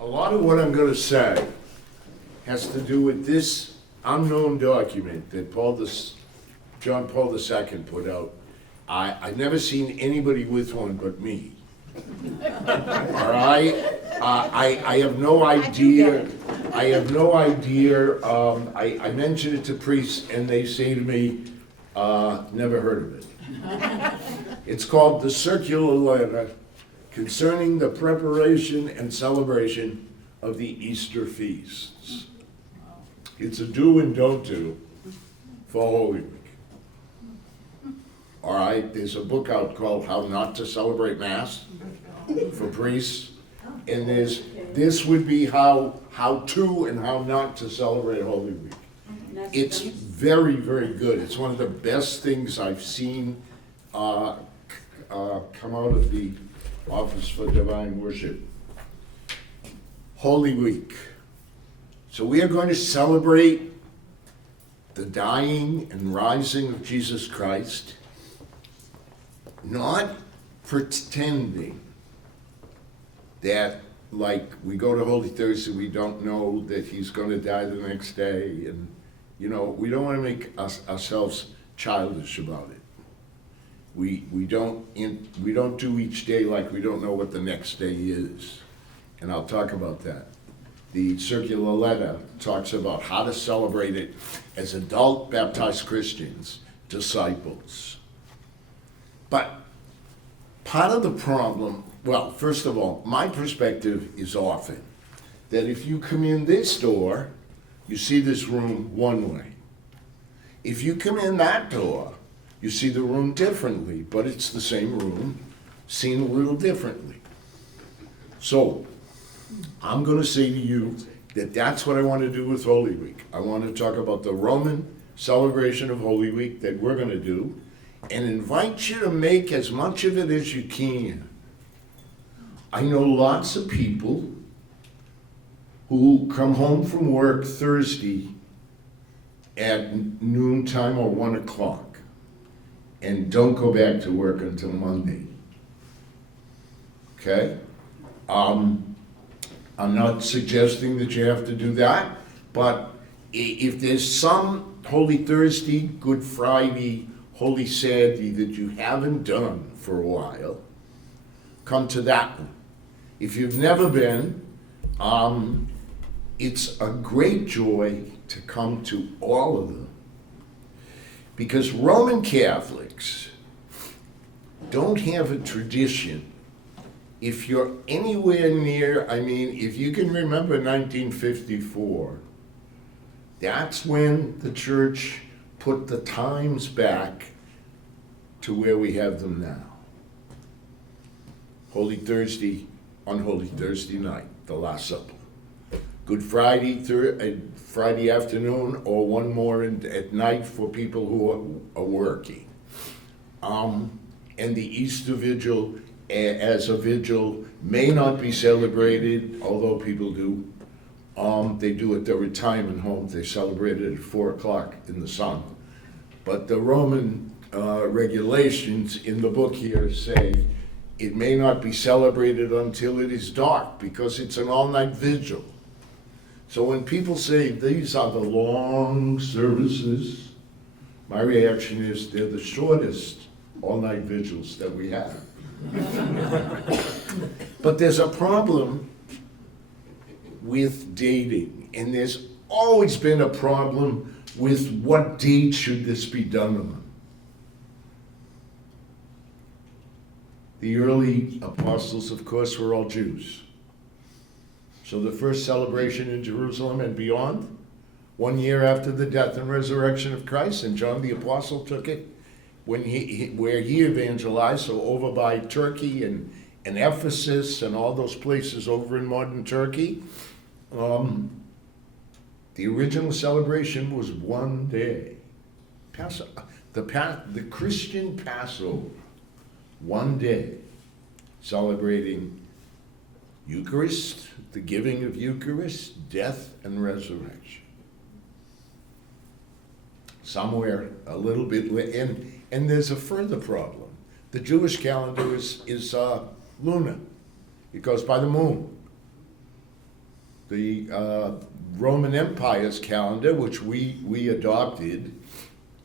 A lot of what I'm going to say has to do with this unknown document that John Paul II put out. I've never seen anybody with one but me. All right? I have no idea. I have no idea. I mention it to priests and they say to me, never heard of it. It's called the Circular Letter Concerning the Preparation and Celebration of the Easter Feasts. It's a do and don't do for Holy Week. All right, there's a book out called How Not to Celebrate Mass for priests, and this would be how to and how not to celebrate Holy Week. It's very, very good. It's one of the best things I've seen come out of the Office for Divine Worship. Holy Week. So we are going to celebrate the dying and rising of Jesus Christ, not pretending that, like, we go to Holy Thursday, we don't know that he's going to die the next day, and we don't want to make ourselves childish about it. We don't do each day like we don't know what the next day is, and I'll talk about that. The Circular Letter talks about how to celebrate it as adult baptized Christians, disciples. But part of the problem, well, first of all, my perspective is often that if you come in this door, you see this room one way. If you come in that door, you see the room differently, but it's the same room, seen a little differently. So, I'm going to say to you that that's what I want to do with Holy Week. I want to talk about the Roman celebration of Holy Week that we're going to do, and invite you to make as much of it as you can. I know lots of people who come home from work Thursday at noontime or 1 o'clock and don't go back to work until Monday. Okay? I'm not suggesting that you have to do that, but if there's some Holy Thursday, Good Friday, Holy Saturday that you haven't done for a while, come to that one. If you've never been, it's a great joy to come to all of them. Because Roman Catholics don't have a tradition. If you're anywhere near, if you can remember 1954, that's when the church put the times back to where we have them now. Holy Thursday, on Holy Thursday night, the Last Supper. Good Friday, Friday afternoon, or one more at night for people who are working. And the Easter Vigil as a vigil may not be celebrated, although people do. They do at their retirement homes. They celebrate it at 4 o'clock in the sun. But the Roman regulations in the book here say it may not be celebrated until it is dark because it's an all-night vigil. So when people say these are the long services, my reaction is they're the shortest all-night vigils that we have. But there's a problem with dating, and there's always been a problem with what date should this be done on. The early apostles, of course, were all Jews. So the first celebration in Jerusalem and beyond, 1 year after the death and resurrection of Christ, and John the Apostle took it where he evangelized, so over by Turkey and Ephesus and all those places over in modern Turkey. The original celebration was 1 day. The Christian Passover, 1 day, celebrating Eucharist, the giving of Eucharist, death and resurrection. Somewhere a little bit, and there's a further problem. The Jewish calendar is lunar. It goes by the moon. Roman Empire's calendar, which we adopted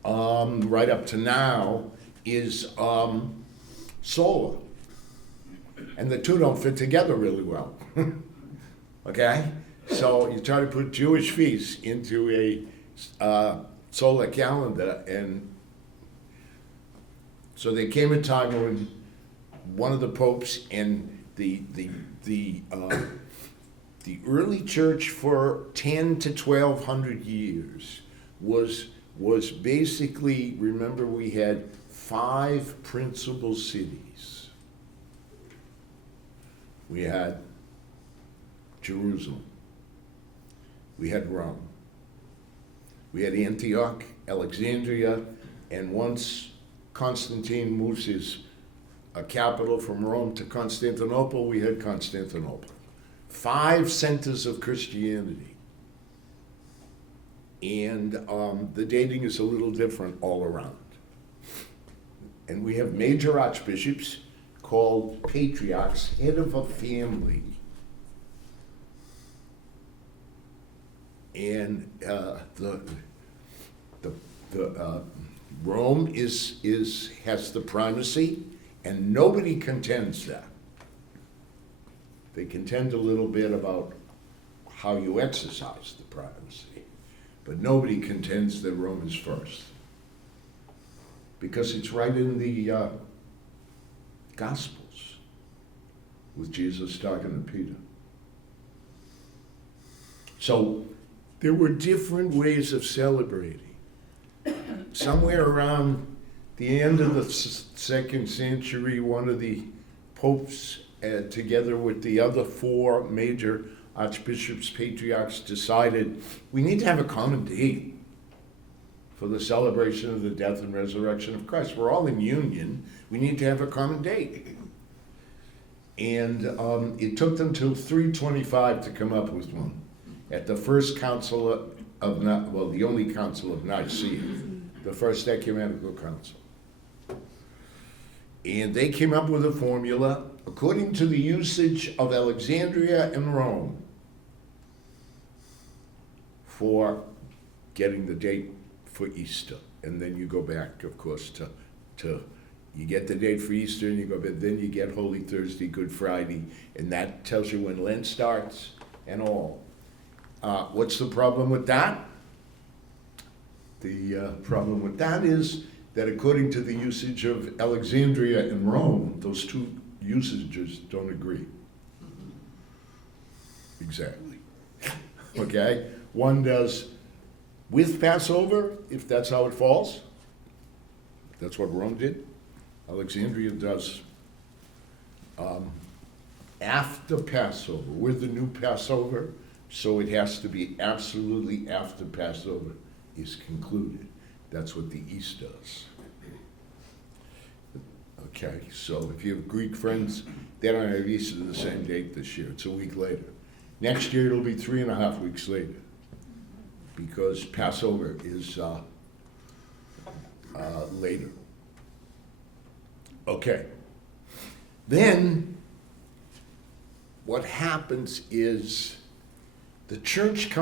right up to now, is solar. And the two don't fit together really well. Okay? So you try to put Jewish feasts into a solar calendar, and so there came a time when one of the popes and the early church for 10 to 1200 years was basically, remember, we had 5 principal cities. We had Jerusalem. We had Rome. We had Antioch, Alexandria, and once Constantine moves his capital from Rome to Constantinople, we had Constantinople. 5 centers of Christianity. And the dating is a little different all around. And we have major archbishops called patriarchs, head of a family. And Rome has the primacy, and nobody contends that. They contend a little bit about how you exercise the primacy, but nobody contends that Rome is first, because it's right in the Gospels with Jesus talking to Peter. So there were different ways of celebrating. Somewhere around the end of the 2nd century, one of the popes, together with the other 4 major archbishops, patriarchs, decided we need to have a common date for the celebration of the death and resurrection of Christ. We're all in union. We need to have a common date. And it took them till 325 to come up with one. At the first council the only council of Nicaea, the first ecumenical council. And they came up with a formula according to the usage of Alexandria and Rome for getting the date for Easter. And then you go back, of course, to you get the date for Easter, and you go back, then you get Holy Thursday, Good Friday, and that tells you when Lent starts and all. What's the problem with that? The problem with that is that according to the usage of Alexandria and Rome, those two usages don't agree. Exactly. Okay? One does with Passover, if that's how it falls. That's what Rome did. Alexandria does after Passover, with the new Passover, so it has to be absolutely after Passover is concluded. That's what the East does. Okay, so if you have Greek friends, they don't have Easter the same date this year. It's a week later. Next year it'll be 3.5 weeks later, because Passover is later. Okay. Then what happens is the church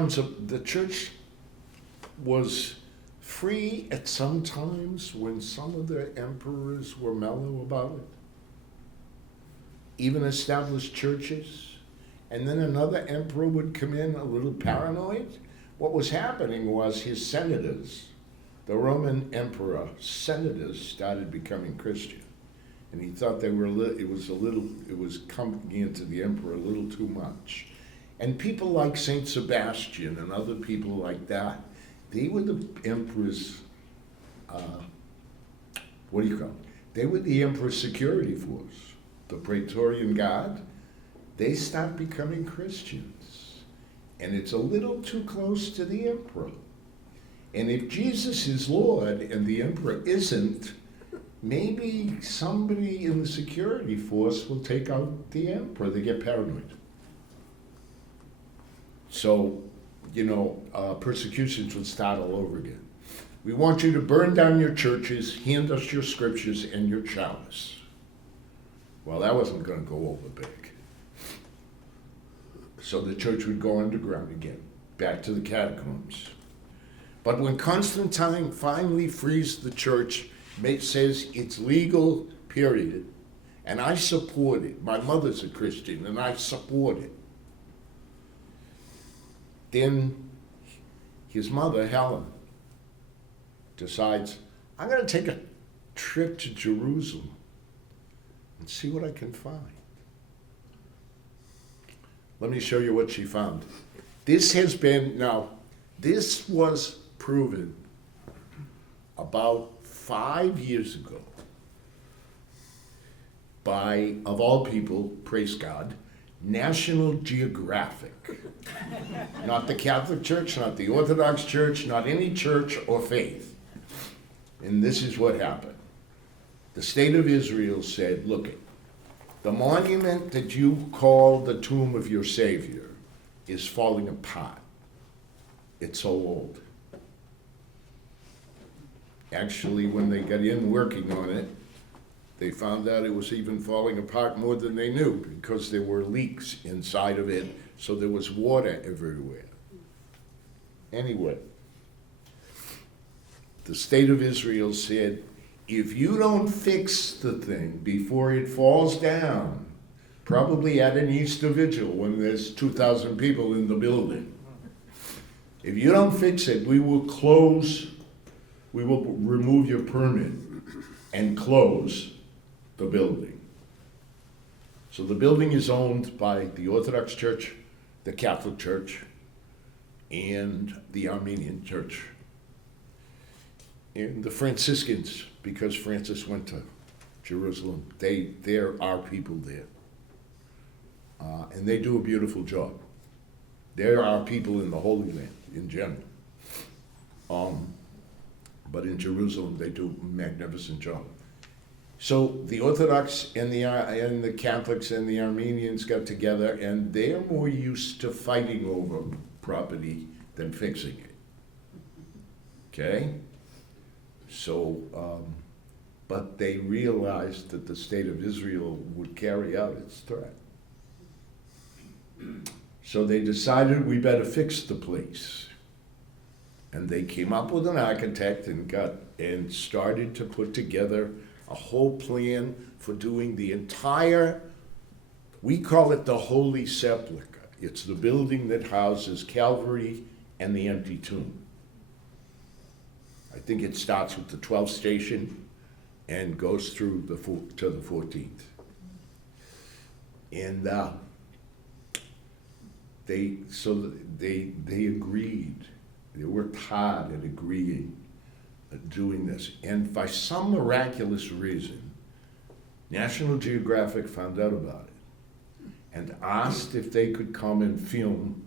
was free at some times when some of the emperors were mellow about it, even established churches, and then another emperor would come in a little paranoid. What was happening was his senators, the Roman emperor senators, started becoming Christian, and he thought it was coming into the emperor a little too much. And people like Saint Sebastian and other people like that, they were the emperor's, They were the emperor's security force, the Praetorian Guard. They stopped becoming Christians. And it's a little too close to the emperor. And if Jesus is Lord and the emperor isn't, maybe somebody in the security force will take out the emperor. They get paranoid. So, persecutions would start all over again. We want you to burn down your churches, hand us your scriptures and your chalice. Well, that wasn't going to go over big. So the church would go underground again, back to the catacombs. But when Constantine finally frees the church, says it's legal, period, and I support it. My mother's a Christian, and I support it. Then his mother, Helen, decides, I'm going to take a trip to Jerusalem and see what I can find. Let me show you what she found. This was proven about 5 years ago by, of all people, praise God, National Geographic. Not the Catholic Church, not the Orthodox Church, not any church or faith. And this is what happened. The state of Israel said, look, the monument that you call the tomb of your Savior is falling apart. It's so old. Actually, when they got in working on it, they found out it was even falling apart more than they knew because there were leaks inside of it, so there was water everywhere. Anyway, the state of Israel said, if you don't fix the thing before it falls down, probably at an Easter vigil when there's 2,000 people in the building, if you don't fix it, we will remove your permit and close the building. So the building is owned by the Orthodox Church, the Catholic Church, and the Armenian Church. And the Franciscans, because Francis went to Jerusalem, there are people there. And they do a beautiful job. There are people in the Holy Land in general. But in Jerusalem, they do a magnificent job. So the Orthodox and the Catholics and the Armenians got together, and they're more used to fighting over property than fixing it. Okay? So, but they realized that the state of Israel would carry out its threat. So they decided we better fix the place. And they came up with an architect and started to put together a whole plan for doing the entire, we call it the Holy Sepulchre. It's the building that houses Calvary and the empty tomb. I think it starts with the 12th station and goes through to the 14th. And they agreed. They worked hard at agreeing, at doing this. And by some miraculous reason, National Geographic found out about it and asked if they could come and film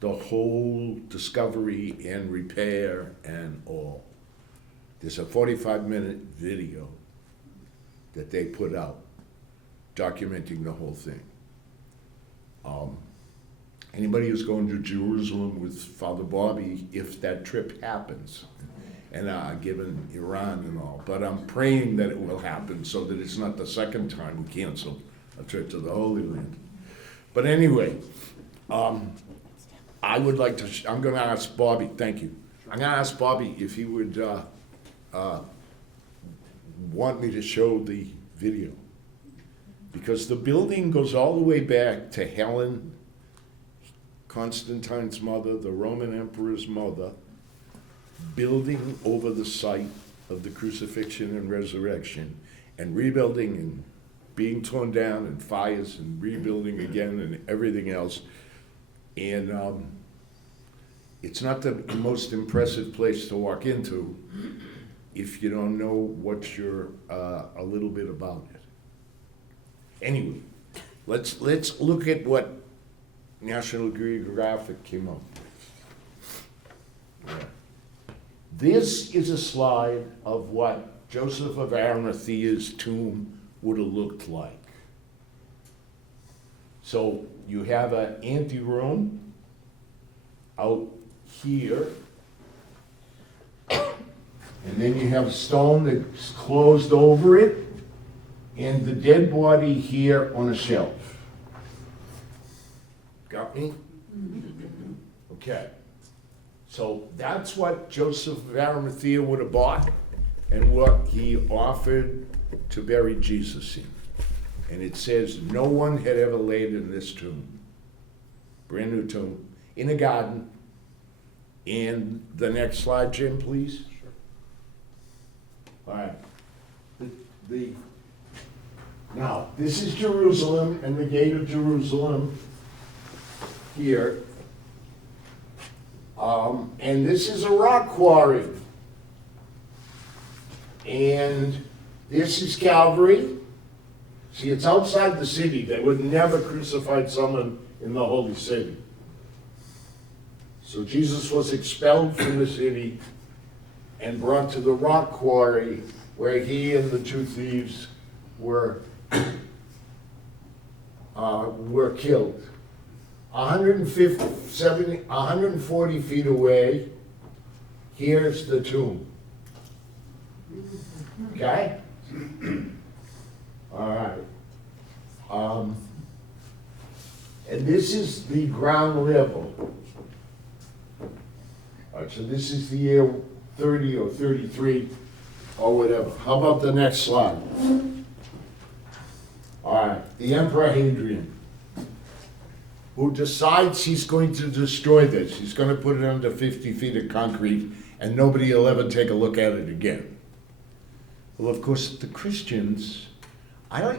the whole discovery and repair and all. There's a 45-minute video that they put out documenting the whole thing. Anybody who's going to Jerusalem with Father Bobby, if that trip happens, and given Iran and all, but I'm praying that it will happen so that it's not the second time we cancel a trip to the Holy Land. But anyway, I would like to, I'm going to ask Bobby, thank you. I'm going to ask Bobby if he would want me to show the video. Because the building goes all the way back to Helen, Constantine's mother, the Roman emperor's mother, building over the site of the crucifixion and resurrection, and rebuilding and being torn down and fires and rebuilding again and everything else. And it's not the most impressive place to walk into if you don't know what you're a little bit about it. Anyway, let's look at what National Geographic came up with. Yeah. This is a slide of what Joseph of Arimathea's tomb would have looked like. So you have an anteroom out here, and then you have a stone that's closed over it, and the dead body here on a shelf. Got me? Okay. So that's what Joseph of Arimathea would have bought and what he offered to bury Jesus in. And it says no one had ever laid in this tomb, brand new tomb, in a garden. And the next slide, Jim, please. Sure. All right. Now, this is Jerusalem and the gate of Jerusalem here. And this is a rock quarry. And this is Calvary. See, it's outside the city. They would never crucify someone in the holy city. So Jesus was expelled from the city and brought to the rock quarry where he and the two thieves were killed. 140 feet away, here's the tomb. Okay? All right. And this is the ground level. All right, so this is the year 30 or 33 or whatever. How about the next slide? All right, the Emperor Hadrian, who decides he's going to destroy this. He's going to put it under 50 feet of concrete and nobody will ever take a look at it again. Well, of course, the Christians, I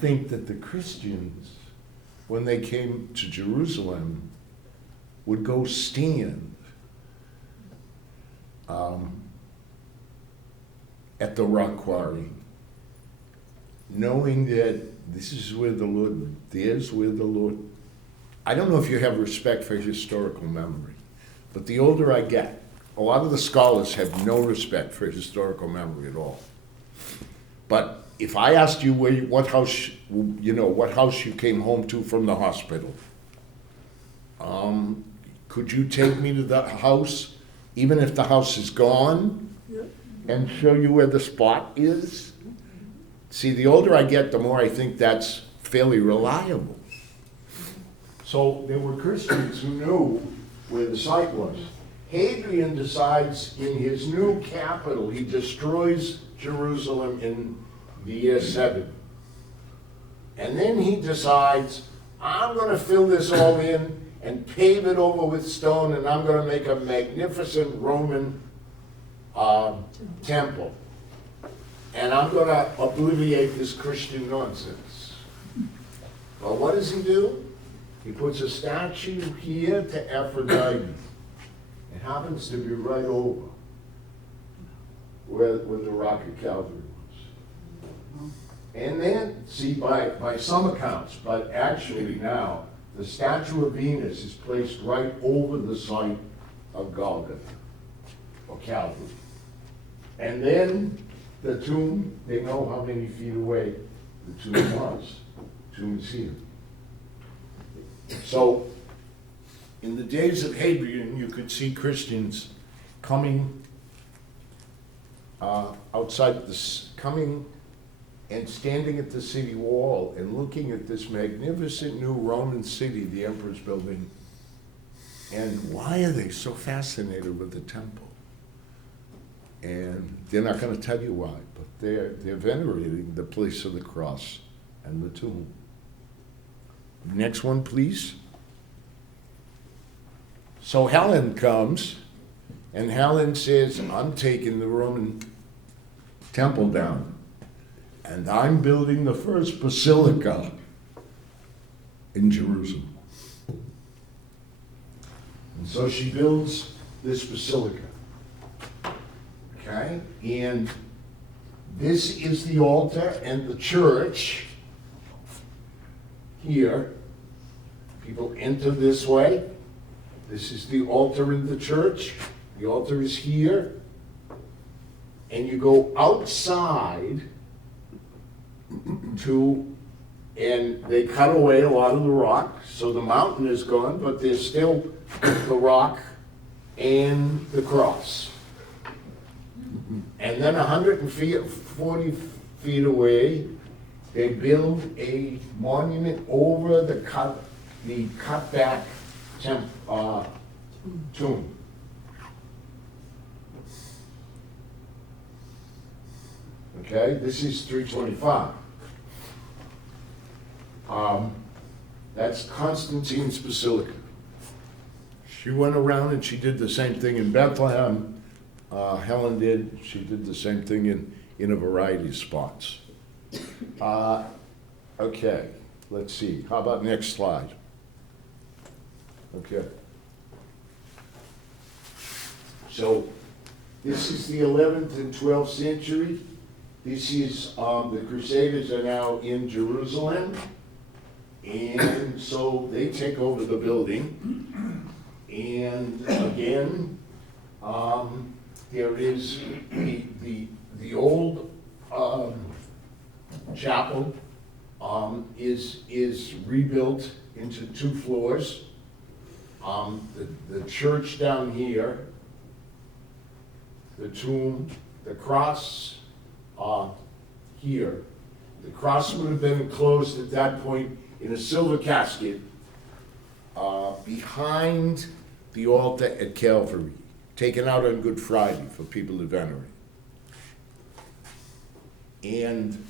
think that the Christians, when they came to Jerusalem, would go stand at the rock quarry, knowing that this is where the Lord, there's where the Lord. I don't know if you have respect for historical memory, but the older I get, a lot of the scholars have no respect for historical memory at all. But if I asked you what house you came home to from the hospital, could you take me to the house, even if the house is gone, and show you where the spot is? See, the older I get, the more I think that's fairly reliable. So there were Christians who knew where the site was. Hadrian decides in his new capital, he destroys Jerusalem in the year 7. And then he decides, I'm going to fill this all in and pave it over with stone, and I'm going to make a magnificent Roman temple. And I'm going to obliviate this Christian nonsense. Well, what does he do? He puts a statue here to Aphrodite. It happens to be right over where the Rock of Calvary was. And then, see, by some accounts, but actually now, the statue of Venus is placed right over the site of Golgotha, or Calvary. And then the tomb, they know how many feet away the tomb was. The tomb is here. So, in the days of Hadrian, you could see Christians coming coming and standing at the city wall and looking at this magnificent new Roman city, the Emperor's building. And why are they so fascinated with the temple? And they're not going to tell you why, but they're venerating the place of the cross and the tomb. Next one, please. So Helen comes, and Helen says, I'm taking the Roman temple down, and I'm building the first basilica in Jerusalem. And so she builds this basilica. Okay? And this is the altar and the church here. People enter this way. This is the altar in the church. The altar is here. And you go outside and they cut away a lot of the rock. So the mountain is gone, but there's still the rock and the cross. And then 140 feet away, they build a monument over the cut back tomb. Okay, this is 325. That's Constantine's Basilica. She went around and she did the same thing in Bethlehem. Helen did. She did the same thing in a variety of spots. Okay, let's see. How about next slide? Okay. So this is the 11th and 12th century. This is, the Crusaders are now in Jerusalem. And so they take over the building. And again, there is the old chapel is rebuilt into 2 floors. The church down here, the tomb, the cross here. The cross would have been enclosed at that point in a silver casket behind the altar at Calvary, taken out on Good Friday for people to venerate. And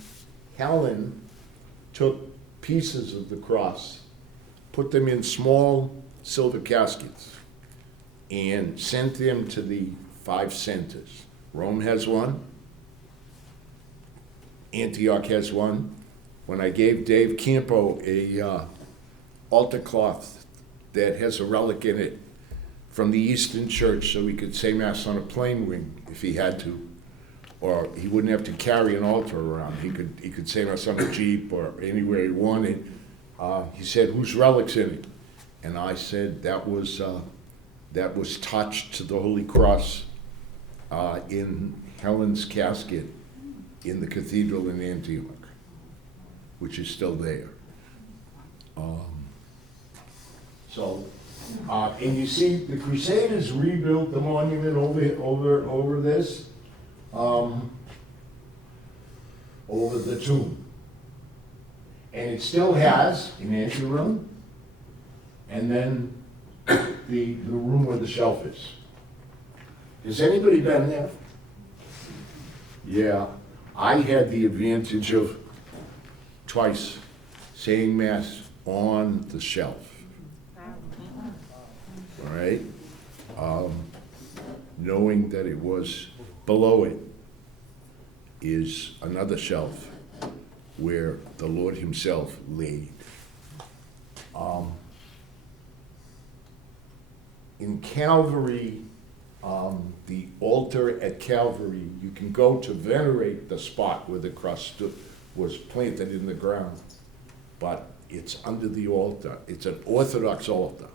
Helen took pieces of the cross, put them in small silver caskets, and sent them to the 5 centers. Rome has one. Antioch has one. When I gave Dave Campo a altar cloth that has a relic in it from the Eastern Church, so he could say Mass on a plane wing if he had to, or he wouldn't have to carry an altar around. He could say Mass on a Jeep or anywhere he wanted. He said, "Whose relic's in it?" And I said, that was touched to the Holy Cross in Helen's casket in the cathedral in Antioch, which is still there. And you see, the Crusaders rebuilt the monument over this, over the tomb. And it still has an anteroom, and then the room where the shelf is. Has anybody been there? Yeah, I had the advantage of twice saying Mass on the shelf. All right? Knowing that it was below it is another shelf where the Lord himself laid. In Calvary, the altar at Calvary, you can go to venerate the spot where the cross was planted in the ground, but it's under the altar. It's an Orthodox altar.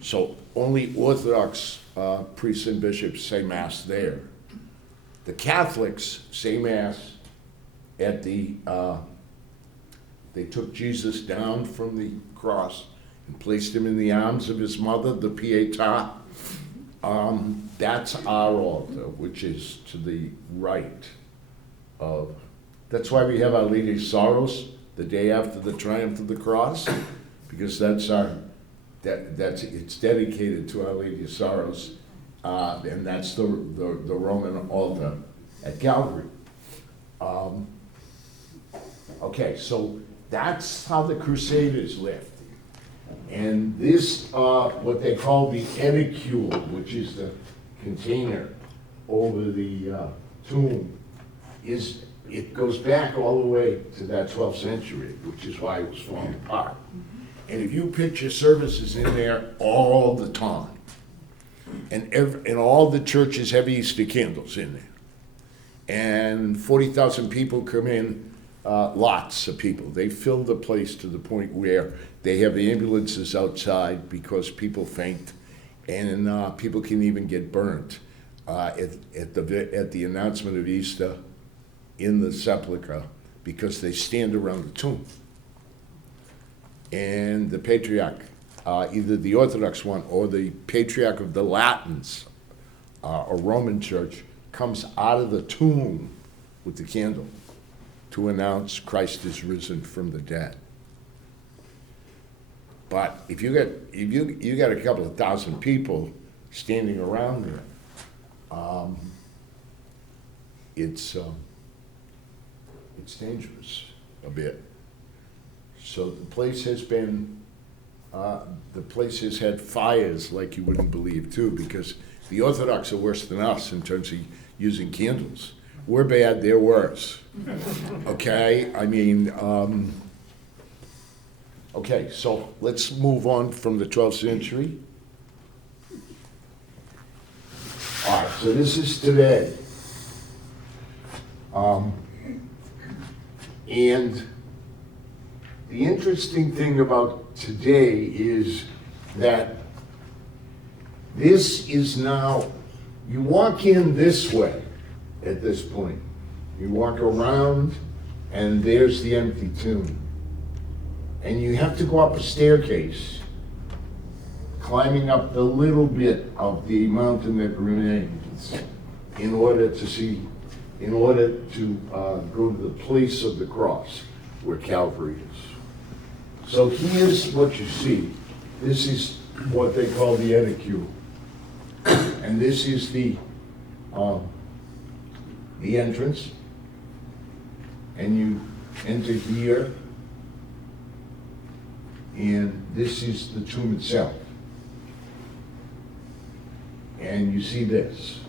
So only Orthodox priests and bishops say Mass there. The Catholics say Mass at they took Jesus down from the cross and placed him in the arms of his mother, the Pietà. That's our altar, which is to the right of. That's why we have Our Lady of Sorrows the day after the triumph of the cross, because it's dedicated to Our Lady of Sorrows, and that's the Roman altar at Calvary. Okay, so that's how the Crusaders lived. And this, what they call the edicule, which is the container over the tomb, it goes back all the way to that 12th century, which is why it was falling apart. And if you picture services in there all the time, and all the churches have Easter candles in there, and 40,000 people come in, lots of people. They fill the place to the point where they have ambulances outside because people faint, and people can even get burnt at the announcement of Easter in the sepulchre because they stand around the tomb. And the patriarch, either the Orthodox one or the patriarch of the Latins, a Roman church, comes out of the tomb with the candle to announce Christ is risen from the dead. But if you got a couple of thousand people standing around there, it's dangerous a bit. So the place has had fires like you wouldn't believe too, because the Orthodox are worse than us in terms of using candles. We're bad, they're worse. Okay, I mean, okay, so let's move on from the 12th century. All right, so this is today. And the interesting thing about today is that this is now, you walk in this way at this point. You walk around and there's the empty tomb. And you have to go up a staircase, climbing up the little bit of the mountain that remains in order to go to the place of the cross where Calvary is. So here's what you see. This is what they call the Eticule. And this is the entrance. And you enter here. And this is the tomb itself. And you see this.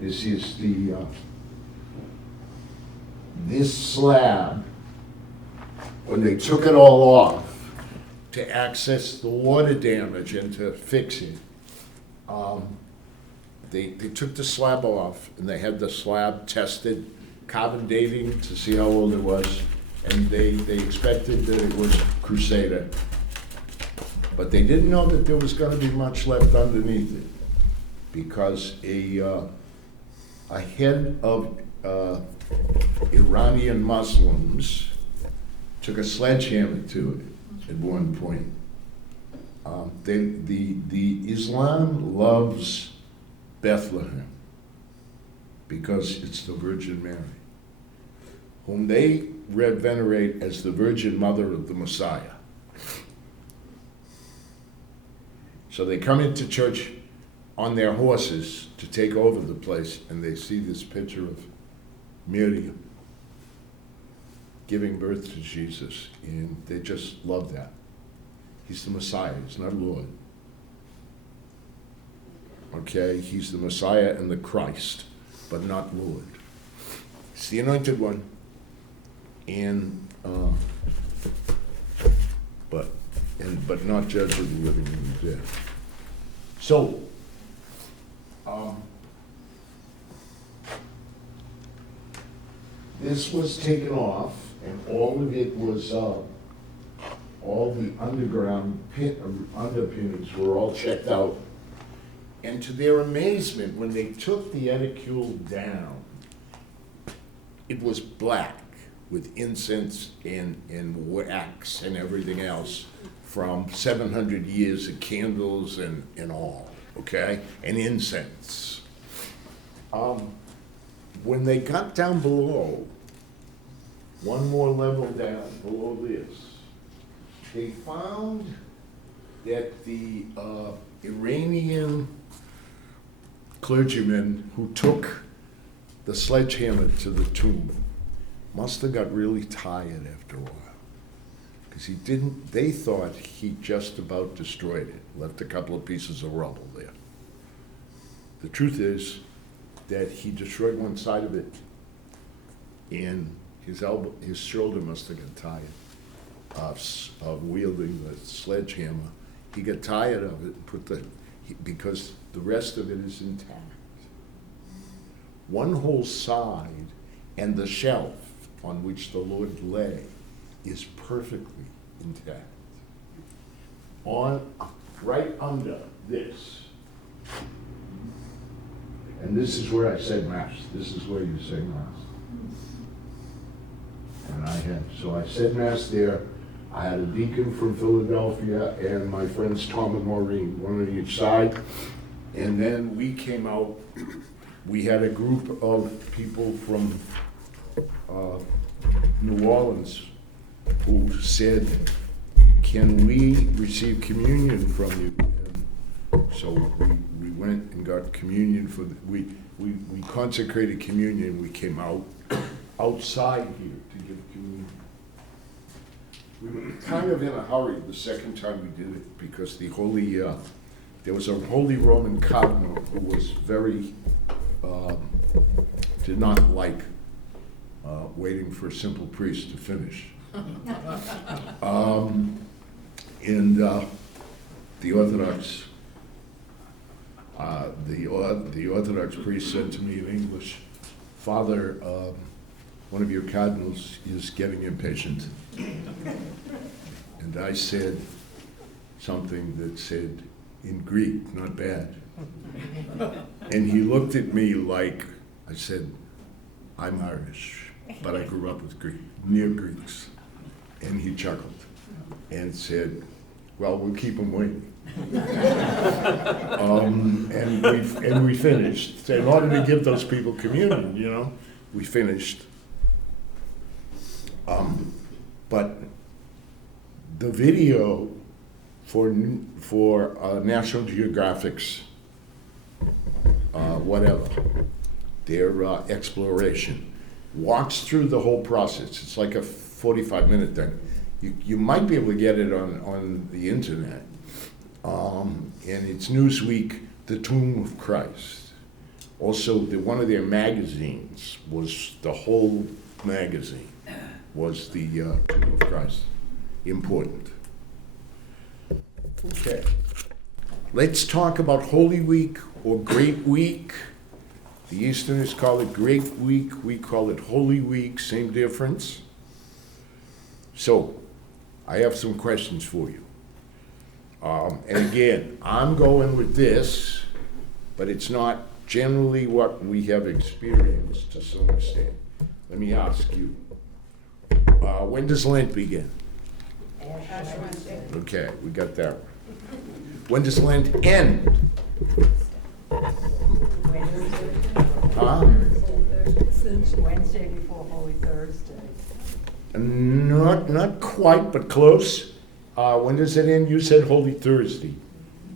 This is this slab, when they took it all off to access the water damage and to fix it, they took the slab off and they had the slab tested, carbon dating to see how old it was, and they expected that it was Crusader. But they didn't know that there was going to be much left underneath it, because a head of Iranian Muslims took a sledgehammer to it at one point. The Islam loves Bethlehem because it's the Virgin Mary, whom they venerate as the Virgin Mother of the Messiah. So they come into church on their horses to take over the place, and they see this picture of Miriam giving birth to Jesus, and they just love that. He's the Messiah, he's not Lord. Okay, he's the Messiah and the Christ, but not Lord. He's the anointed one, and but not judge of the living and the dead. So, this was taken off, and all of it was, all the underground underpinnings were all checked out. And to their amazement, when they took the Eticule down, it was black with incense and wax and everything else from 700 years of candles and all, okay? And incense. When they got down below, one more level down below this, they found that the Iranian clergyman who took the sledgehammer to the tomb must have got really tired after a while, because they thought he just about destroyed it, left a couple of pieces of rubble there. The truth is that he destroyed one side of it, and his shoulder must have got tired of wielding the sledgehammer. He got tired of it and because the rest of it is intact. One whole side and the shelf on which the Lord lay is perfectly intact. Right under this, and this is where I said Mass. This is where you say Mass. And I said Mass there. I had a deacon from Philadelphia and my friends Tom and Maureen, one on each side. And then we came out, we had a group of people from uh, New Orleans who said, "Can we receive communion from you?" And so we went and got communion we consecrated communion. We came outside here to give communion. We were kind of in a hurry the second time we did it because there was a Holy Roman Cardinal who was very, did not like waiting for a simple priest to finish. And the Orthodox priest said to me in English, "Father, one of your cardinals is getting impatient." And I said something that said, in Greek, "Not bad." And he looked at me like, I said, "I'm Irish, but I grew up with near Greeks." And he chuckled and said, "Well, we'll keep him waiting." And we finished. In order to give those people communion, we finished. But the video for National Geographic's their exploration walks through the whole process. It's like a 45-minute thing. You might be able to get it on the internet. And it's Newsweek, The Tomb of Christ. Also, one of their magazines was, the whole magazine was the Tomb of Christ. Important. Okay. Let's talk about Holy Week or Great Week. The Easterners call it Great Week. We call it Holy Week. Same difference. So, I have some questions for you. And again, I'm going with this, but it's not generally what we have experienced to some extent. Let me ask you, when does Lent begin? Okay, we got that. When does Lent end? Huh? Wednesday before Holy Thursday. Not quite, but close. When does it end? You said Holy Thursday.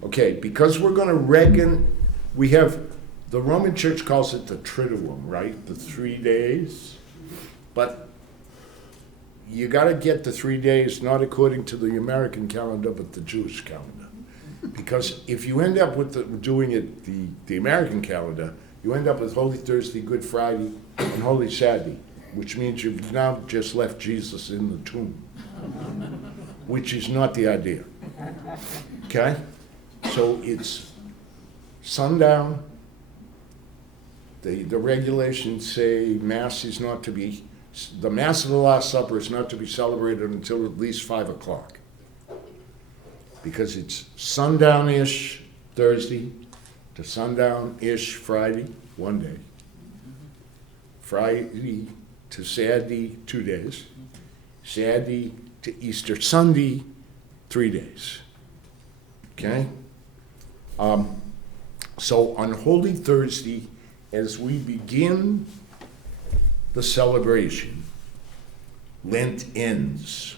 Okay, because we're going to reckon, we have, the Roman Church calls it the Triduum, right? The 3 days. But you got to get the 3 days not according to the American calendar, but the Jewish calendar. Because if you end up with doing it the American calendar, you end up with Holy Thursday, Good Friday, and Holy Saturday, which means you've now just left Jesus in the tomb, which is not the idea. Okay? So it's sundown. The regulations say the Mass of the Last Supper is not to be celebrated until at least 5 o'clock. Because it's sundown-ish Thursday to sundown-ish Friday, 1 day. Friday to Saturday, 2 days. Saturday to Easter Sunday, 3 days. Okay? So on Holy Thursday, as we begin the celebration, Lent ends.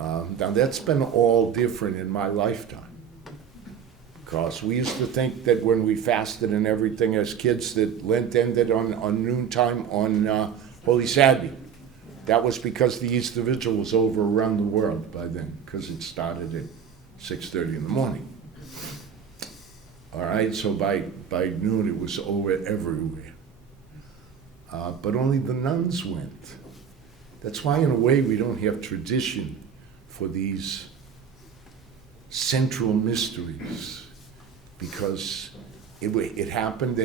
Now that's been all different in my lifetime. Because we used to think that when we fasted and everything as kids that Lent ended on noontime on Holy Saturday. That was because the Easter Vigil was over around the world by then, because it started at 6:30 in the morning. All right, so by noon it was over everywhere. But only the nuns went. That's why, in a way, we don't have tradition for these central mysteries, because it happened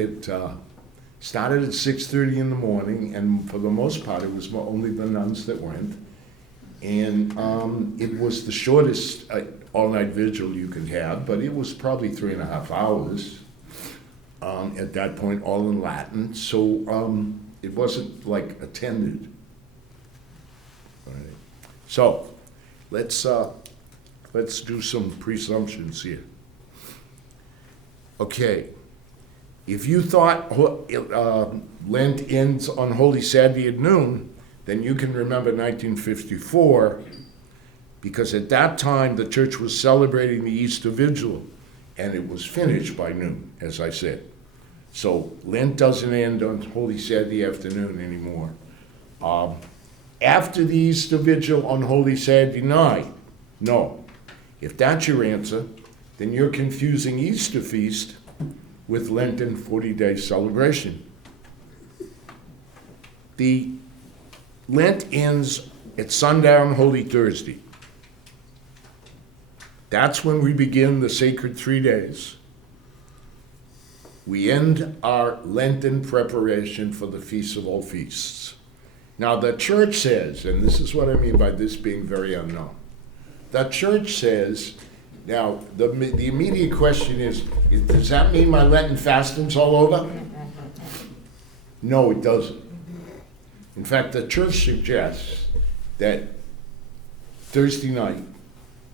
started at 6:30 in the morning, and for the most part, it was only the nuns that went. And it was the shortest all-night vigil you could have, but it was probably 3.5 hours at that point, all in Latin. So it wasn't like attended. All right. So let's do some presumptions here. Okay. If you thought Lent ends on Holy Saturday at noon, then you can remember 1954, because at that time the church was celebrating the Easter Vigil, and it was finished by noon, as I said. So Lent doesn't end on Holy Saturday afternoon anymore. After the Easter Vigil on Holy Saturday night, no. If that's your answer, then you're confusing Easter feast with Lenten 40-day celebration. The Lent ends at sundown Holy Thursday. That's when we begin the sacred 3 days. We end our Lenten preparation for the Feast of All Feasts. Now the church says, and this is what I mean by this being very unknown, the church says, now the immediate question is, does that mean my Lenten fasting's all over? No, it doesn't. In fact, the church suggests that Thursday night,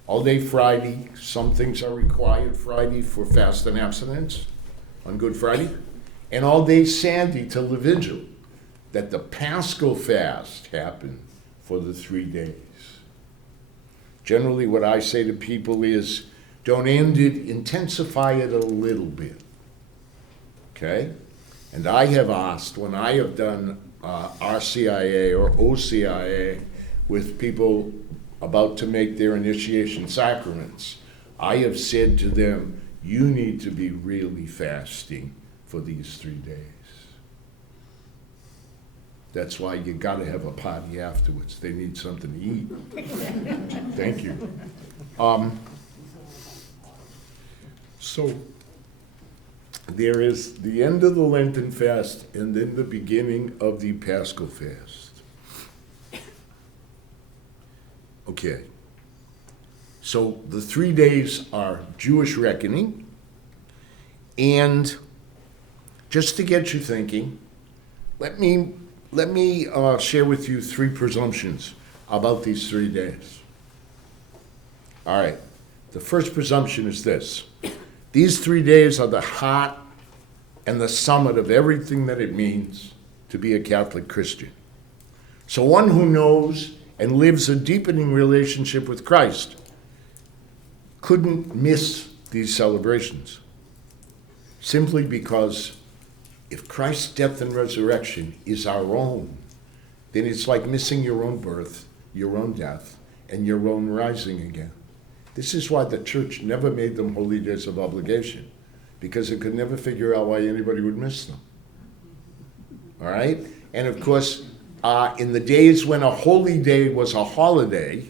all day Friday, some things are required Friday for fast and abstinence on Good Friday, and all day Sunday till the vigil, that the Paschal fast happened for the 3 days. Generally, what I say to people is, don't end it, intensify it a little bit, okay? And I have asked, when I have done RCIA or OCIA with people about to make their initiation sacraments, I have said to them, you need to be really fasting for these 3 days. That's why you gotta have a party afterwards. They need something to eat. Thank you. So there is the end of the Lenten fast and then the beginning of the Paschal fast. Okay. So the 3 days are Jewish reckoning, and just to get you thinking, let me share with you 3 presumptions about these 3 days. All right. The first presumption is this. These 3 days are the heart and the summit of everything that it means to be a Catholic Christian. So one who knows and lives a deepening relationship with Christ couldn't miss these celebrations, simply because if Christ's death and resurrection is our own, then it's like missing your own birth, your own death, and your own rising again. This is why the church never made them holy days of obligation, because it could never figure out why anybody would miss them. All right? And of course, in the days when a holy day was a holiday,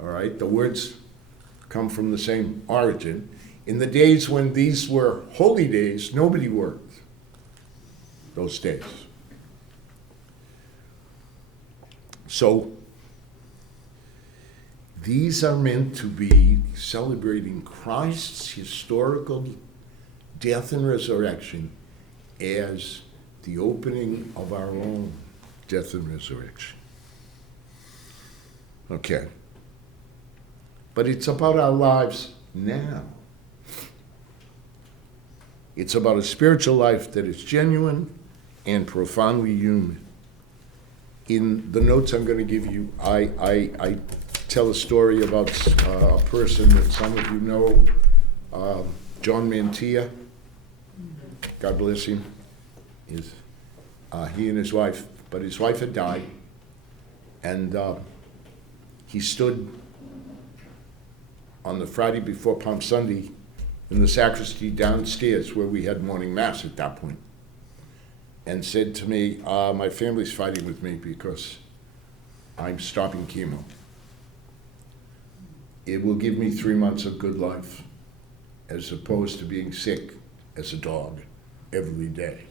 all right, the words come from the same origin. In the days when these were holy days, nobody worked those days. So these are meant to be celebrating Christ's historical death and resurrection as the opening of our own death and resurrection. Okay. But it's about our lives now. It's about a spiritual life that is genuine and profoundly human. In the notes I'm going to give you, I tell a story about a person that some of you know, John Mantilla. God bless him. He and his wife, but his wife had died, and he stood on the Friday before Palm Sunday in the sacristy downstairs where we had morning mass at that point, and said to me, my family's fighting with me because I'm stopping chemo. It will give me 3 months of good life as opposed to being sick as a dog every day.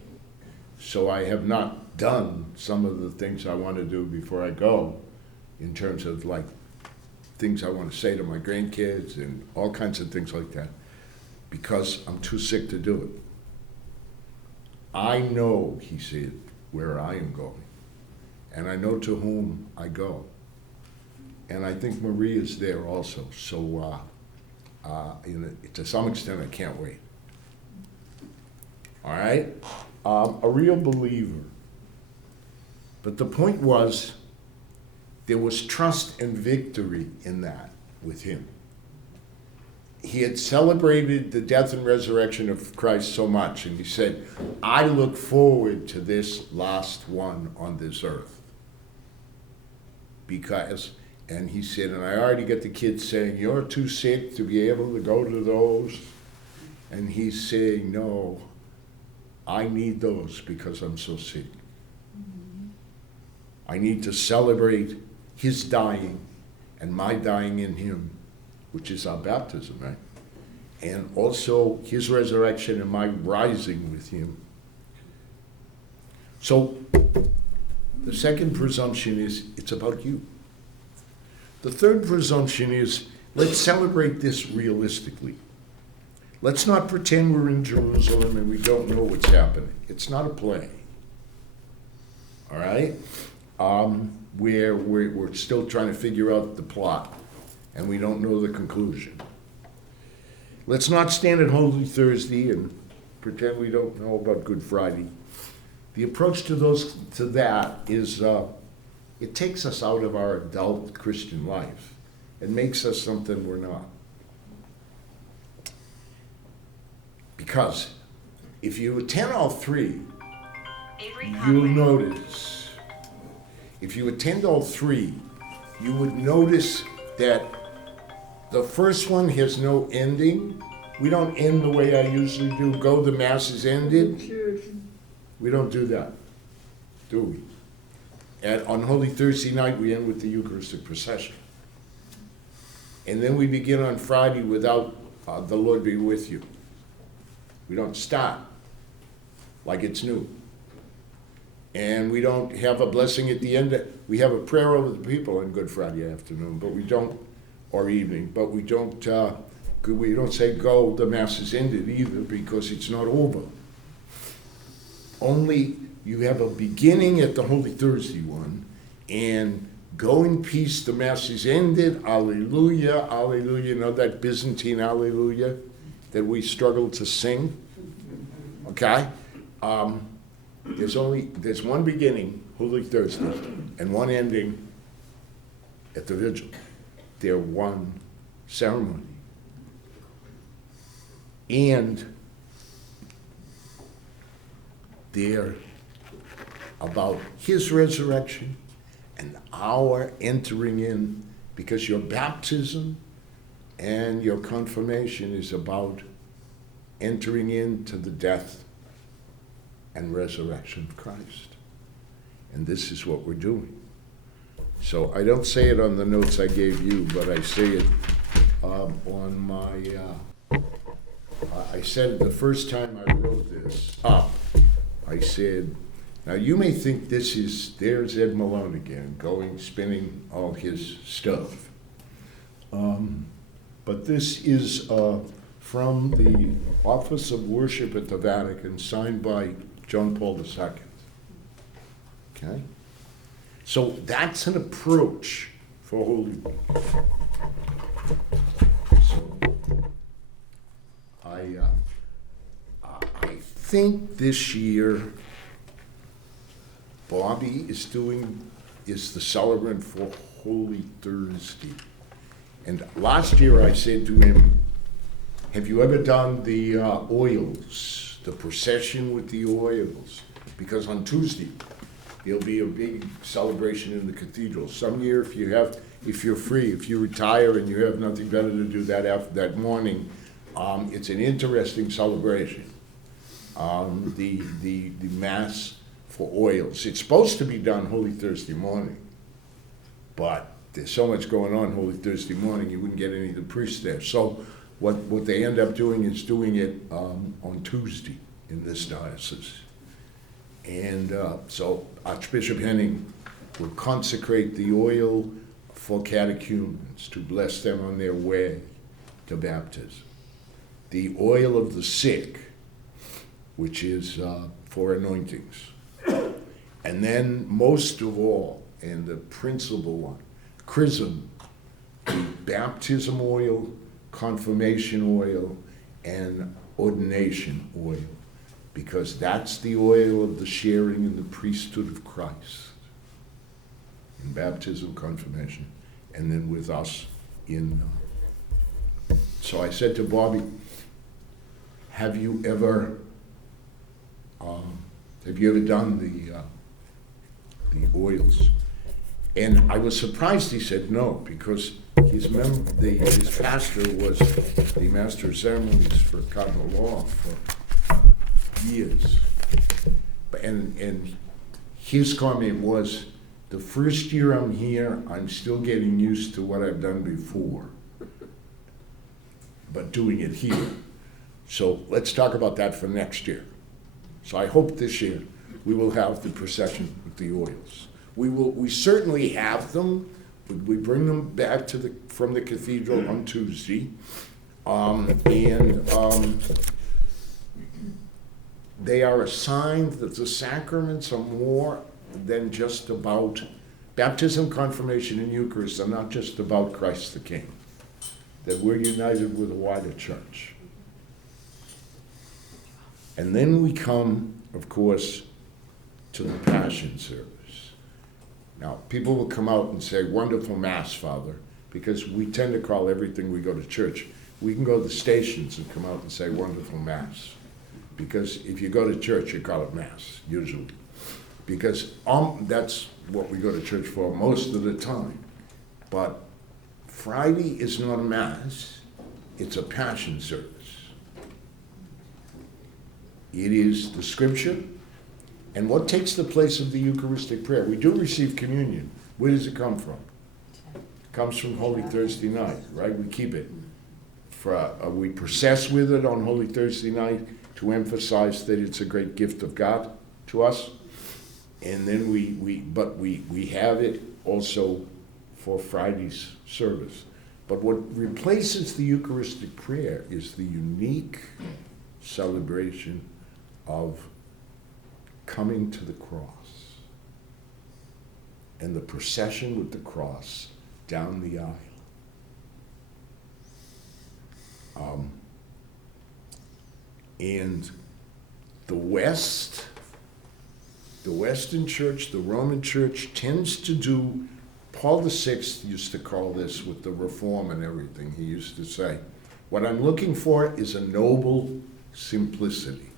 So I have not done some of the things I want to do before I go, in terms of like things I want to say to my grandkids and all kinds of things like that, because I'm too sick to do it. I know, he said, where I am going, and I know to whom I go. And I think Maria's there also, so to some extent I can't wait. all right? A real believer. But the point was, there was trust and victory in that with him. He had celebrated the death and resurrection of Christ so much, and he said, I look forward to this last one on this earth. Because, and he said, and I already get the kids saying, you're too sick to be able to go to those. And he's saying, no, I need those because I'm so sick. I need to celebrate his dying and my dying in him, which is our baptism, right? And also his resurrection and my rising with him. So the second presumption is it's about you. The third presumption is let's celebrate this realistically. Let's not pretend we're in Jerusalem and we don't know what's happening. It's not a play. All right? Where we're still trying to figure out the plot and we don't know the conclusion. Let's not stand at Holy Thursday and pretend we don't know about Good Friday. The approach to that is it takes us out of our adult Christian life. It makes us something we're not. Because if you attend all three, you'll notice. If you attend all three, you would notice that the first one has no ending. We don't end the way I usually do. Go, the Mass is ended. We don't do that, do we? And on Holy Thursday night, we end with the Eucharistic procession. And then we begin on Friday without the Lord be with you. We don't start like it's new. And we don't have a blessing at the end. We have a prayer over the people on Good Friday afternoon, but we don't, or evening, but we don't say go, the Mass is ended either, because it's not over. Only you have a beginning at the Holy Thursday one, and go in peace, the Mass is ended, alleluia, alleluia. You know that Byzantine alleluia that we struggle to sing? Okay? There's one beginning, Holy Thursday, and one ending at the Vigil. They're one ceremony. And they're about his resurrection and our entering in, because your baptism and your confirmation is about entering into the death and resurrection of Christ. And this is what we're doing. So I don't say it on the notes I gave you, but I say it on my, I said it the first time I wrote this up. I said, now you may think there's Ed Malone again, spinning all his stuff. But this is from the Office of Worship at the Vatican, signed by John Paul II. Okay? So that's an approach for Holy Week. So I think this year Bobby is the celebrant for Holy Thursday. And last year I said to him, have you ever done the oils, the procession with the oils? Because on Tuesday, there'll be a big celebration in the cathedral. Some year, if you're free, if you retire and you have nothing better to do that morning, it's an interesting celebration. The Mass for oils. It's supposed to be done Holy Thursday morning, but there's so much going on Holy Thursday morning, you wouldn't get any of the priests there. So what they end up doing is doing it on Tuesday in this diocese. And so Archbishop Henning will consecrate the oil for catechumens to bless them on their way to baptism. The oil of the sick, which is for anointings. And then most of all, and the principal one, chrism, the baptism oil, confirmation oil, and ordination oil. because that's the oil of the sharing in the priesthood of Christ, in baptism, confirmation, and then with us in. So I said to Bobby, have you ever done the oils? And I was surprised he said no, because his pastor was the master of ceremonies for Cardinal Law for years. And his comment was, the first year I'm here, I'm still getting used to what I've done before, but doing it here. So let's talk about that for next year. So I hope this year we will have the procession with the oils. We certainly have them. We bring them back from the cathedral on Tuesday. They are a sign that the sacraments are more than just about baptism, confirmation, and Eucharist are not just about Christ the King. That we're united with a wider church. And then we come, of course, to the Passion service. Now, people will come out and say, wonderful Mass, Father, because we tend to call everything we go to church. We can go to the stations and come out and say, wonderful Mass. Because if you go to church, you call it Mass, usually. Because that's what we go to church for most of the time. But Friday is not a Mass, it's a Passion service. It is the Scripture. And what takes the place of the Eucharistic prayer? We do receive communion. Where does it come from? It comes from Holy Thursday night, right? We keep it. We process with it on Holy Thursday night to emphasize that it's a great gift of God to us. And then we have it also for Friday's service. But what replaces the Eucharistic prayer is the unique celebration of coming to the cross and the procession with the cross down the aisle. And the Western Church, the Roman Church, tends to do, Paul VI used to call this with the Reform and everything, he used to say, what I'm looking for is a noble simplicity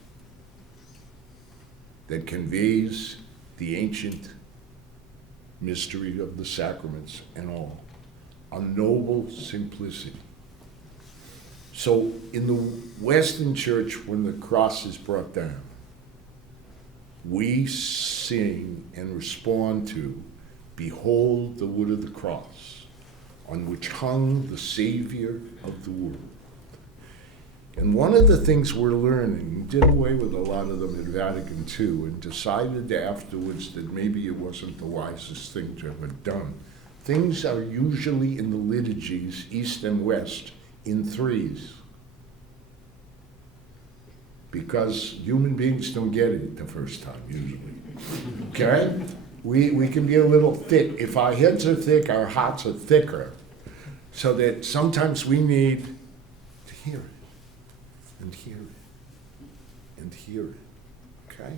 that conveys the ancient mystery of the sacraments and all. A noble simplicity. So in the Western Church, when the cross is brought down, we sing and respond to, behold the wood of the cross, on which hung the Savior of the world. And one of the things we're learning, we did away with a lot of them at Vatican II and decided afterwards that maybe it wasn't the wisest thing to have done. Things are usually in the liturgies, East and West, in threes. Because human beings don't get it the first time, usually. Okay? We can be a little thick. If our heads are thick, our hearts are thicker. So that sometimes we need to hear it. And hear it, and hear it, okay?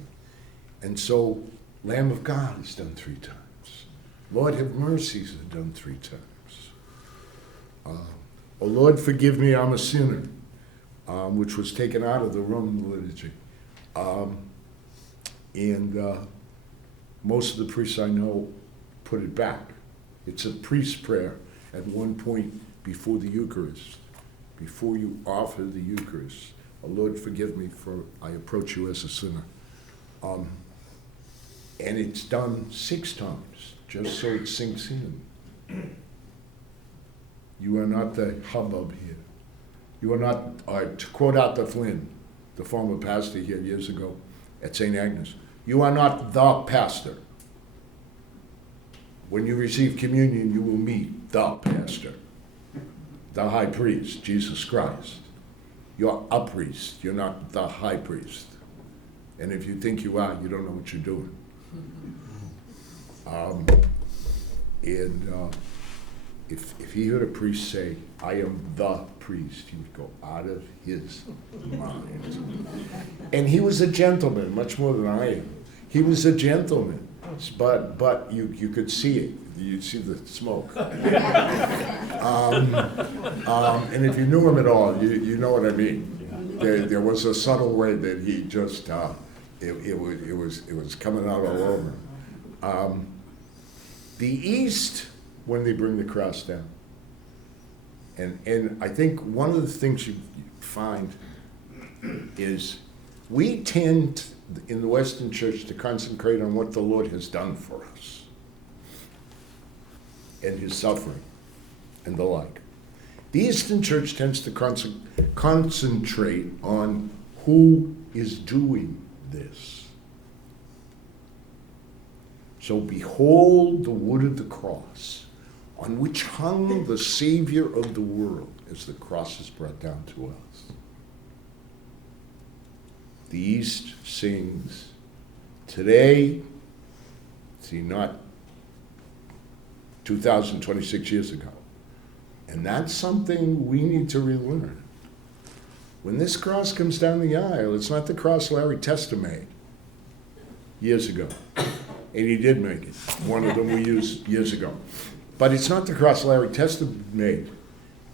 And so, Lamb of God is done 3 times. Lord, have mercy is done 3 times. Oh Lord, forgive me, I'm a sinner, which was taken out of the Roman liturgy. Most of the priests I know put it back. It's a priest's prayer at one point before the Eucharist. Before you offer the Eucharist, oh Lord, forgive me for I approach you as a sinner. And it's done 6 times, just so it sinks in. You are not the hubbub here. You are not, to quote Arthur Flynn, the former pastor here years ago at St. Agnes, you are not the pastor. When you receive communion, you will meet the pastor. The high priest, Jesus Christ. You're a priest, you're not the high priest. And if you think you are, you don't know what you're doing. if he heard a priest say, "I am the priest," he would go out of his mind. And he was a gentleman, much more than I am. He was a gentleman, but you could see it. You'd see the smoke. And if you knew him at all, you know what I mean. There was a subtle way that he just it was coming out all over. The East, when they bring the cross down, and I think one of the things you find is we tend in the Western Church to concentrate on what the Lord has done for us and his suffering and the like. The Eastern Church tends to concentrate on who is doing this. So behold the wood of the cross, on which hung the Savior of the world, as the cross is brought down to us. The East sings, today, see, not 2,026 years ago. And that's something we need to relearn. When this cross comes down the aisle, it's not the cross Larry Testa made years ago. And he did make it. One of them we used years ago. But it's not the cross Larry Testa made.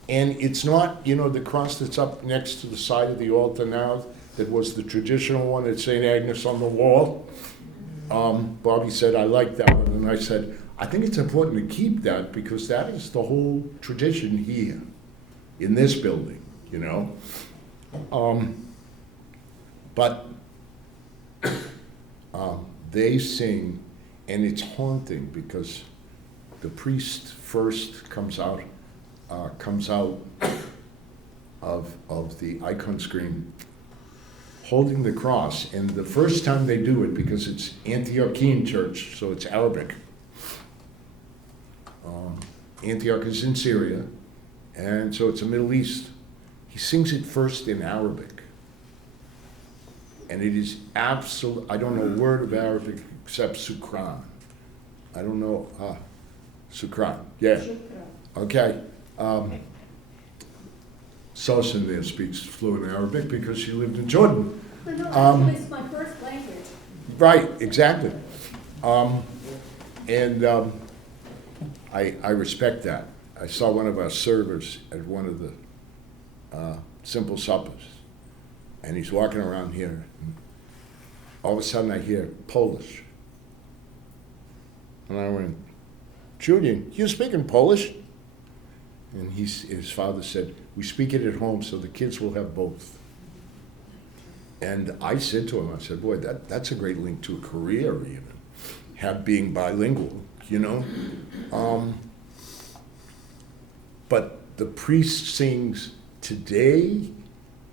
And it's not, the cross that's up next to the side of the altar now, that was the traditional one at St. Agnes on the wall. Bobby said, I like that one. And I said, I think it's important to keep that because that is the whole tradition here in this building, But they sing, and it's haunting because the priest first comes out of the icon screen holding the cross, and the first time they do it, because it's Antiochian church, so it's Arabic. Antioch is in Syria, and so it's the Middle East. He sings it first in Arabic. And it is absolute, I don't know a word of Arabic except Sukran. I don't know, Sukran, yeah. Okay. Sosan there speaks fluent Arabic because she lived in Jordan. No, it's my first language. Right, exactly. I respect that. I saw one of our servers at one of the simple suppers, and he's walking around here, and all of a sudden I hear Polish. And I went, Julian, you speaking Polish? And his father said, we speak it at home so the kids will have both. And I said to him, I said, boy, that's a great link to a career even, being bilingual, But the priest sings, today,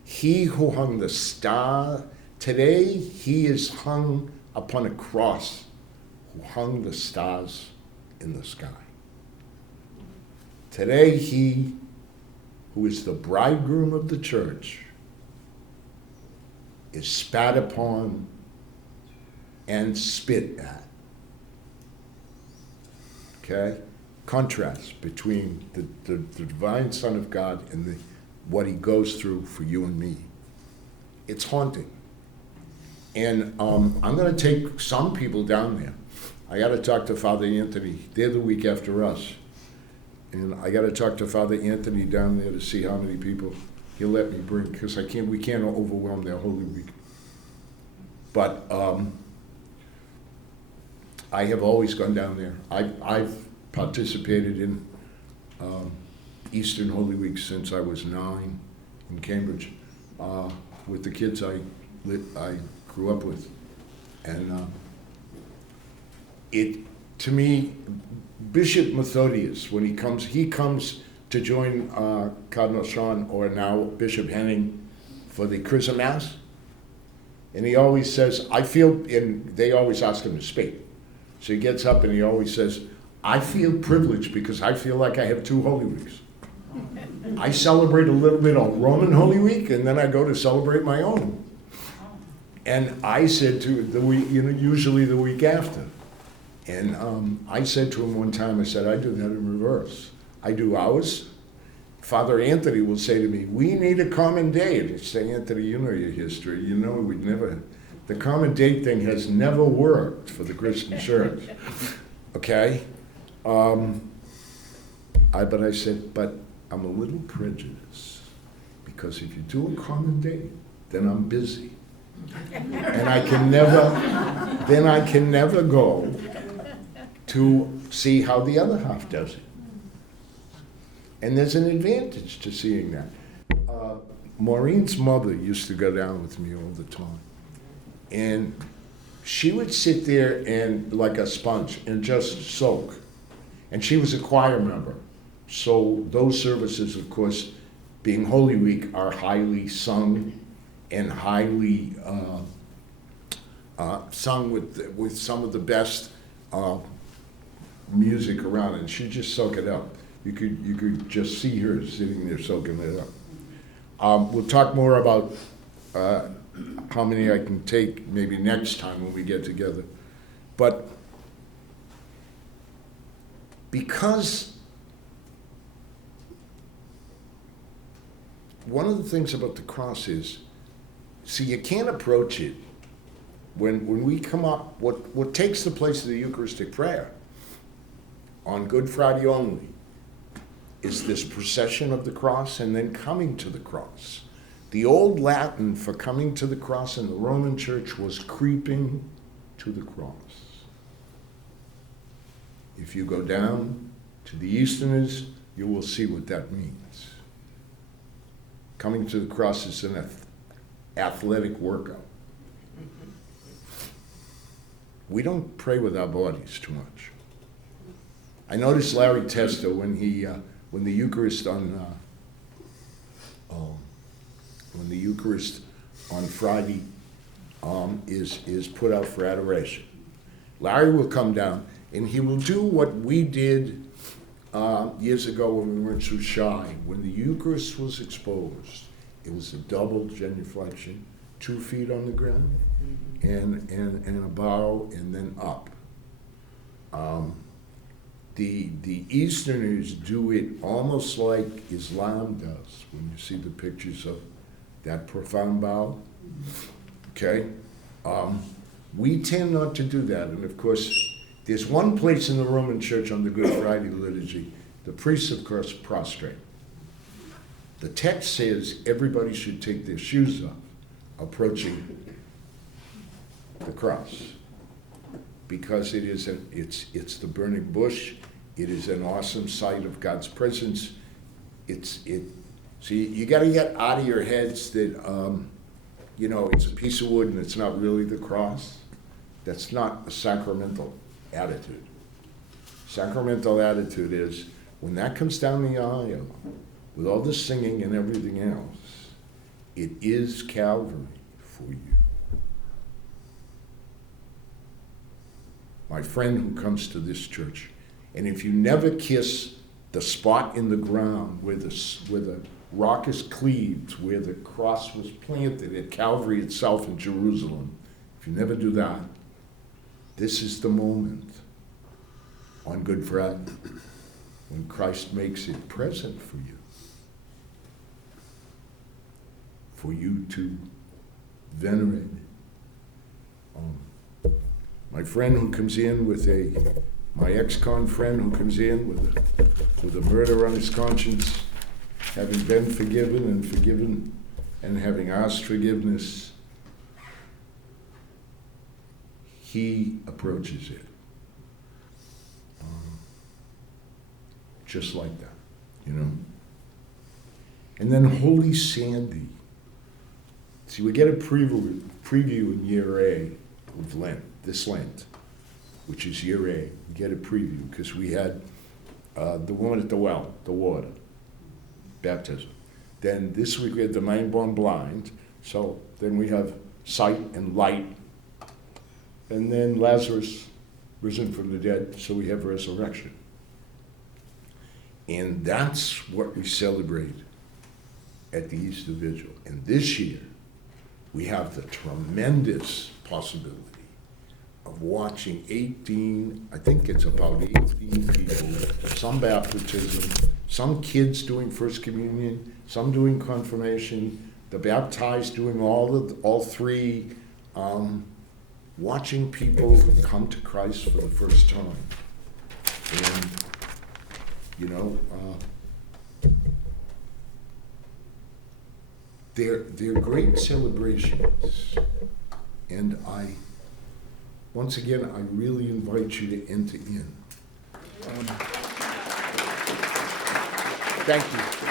he who hung the star, today he is hung upon a cross, who hung the stars in the sky. Today he, who is the bridegroom of the church, is spat upon and spit at. Okay? Contrast between the divine Son of God and what he goes through for you and me. It's haunting. And I'm going to take some people down there. I got to talk to Father Anthony. They're the week after us. And I got to talk to Father Anthony down there to see how many people he'll let me bring, because we can't overwhelm their Holy Week. But I have always gone down there. I've participated in Eastern Holy Week since I was 9 in Cambridge with the kids I grew up with. And to me, Bishop Methodius, when he comes to join Cardinal Sean, or now Bishop Henning, for the Chrism Mass, and he always says, and they always ask him to speak. So he gets up and he always says, I feel privileged because I feel like I have 2 Holy Weeks. I celebrate a little bit on Roman Holy Week, and then I go to celebrate my own. And I said to the week, usually the week after. And I said to him one time, I said, I do that in reverse. I do ours. Father Anthony will say to me, we need a common date. I say, Anthony, you know your history. You know we'd never, the common date thing has never worked for the Christian church. Okay? But I said, but I'm a little prejudiced, because if you do a common date, then I'm busy. And I can never go to see how the other half does it. And there's an advantage to seeing that. Maureen's mother used to go down with me all the time. And she would sit there and, like a sponge, and just soak. And she was a choir member. So those services, of course, being Holy Week, are highly sung and highly sung with some of the best music around. And she'd just soak it up. You could just see her sitting there soaking it up. We'll talk more about how many I can take maybe next time when we get together. But because one of the things about the cross is, see, you can't approach it when we come up, what takes the place of the Eucharistic prayer on Good Friday only is this procession of the cross and then coming to the cross. The old Latin for coming to the cross in the Roman Church was creeping to the cross. If you go down to the Easterners, you will see what that means. Coming to the cross is an athletic workout. We don't pray with our bodies too much. I noticed Larry Testa when the Eucharist on Friday is put out for adoration. Larry will come down and he will do what we did years ago when we weren't so shy. When the Eucharist was exposed, it was a double genuflection, 2 feet on the ground, and a bow, and then up. The Easterners do it almost like Islam does when you see the pictures of that profound bow. Okay? We tend not to do that. And of course, there's one place in the Roman Church on the Good Friday liturgy, the priests, of course, prostrate. The text says everybody should take their shoes off approaching the cross, because it's the burning bush. It is an awesome sight of God's presence. So you got to get out of your heads that it's a piece of wood and it's not really the cross. That's not a sacramental attitude. Sacramental attitude is when that comes down the aisle with all the singing and everything else, it is Calvary for you. My friend who comes to this church, and if you never kiss the spot in the ground where the rock is cleaved, where the cross was planted at Calvary itself in Jerusalem, if you never do that, this is the moment on Good Friday when Christ makes it present for you to venerate. My friend who comes in my ex-con friend who comes in with a murder on his conscience, having been forgiven and having asked forgiveness, he approaches it just like that, And then Holy Sandy. See, we get a preview in year A of Lent, this Lent, which is year A. We get a preview because we had the woman at the well, the water, baptism. Then this week we had the man born blind. So then we have sight and light. And then Lazarus risen from the dead, so we have resurrection. And that's what we celebrate at the Easter Vigil. And this year, we have the tremendous possibility of watching 18, I think it's about 18 people, some baptism, some kids doing First Communion, some doing confirmation, the baptized doing all three, watching people come to Christ for the first time. And, you know, they're great celebrations. And once again, I really invite you to enter in. Thank you.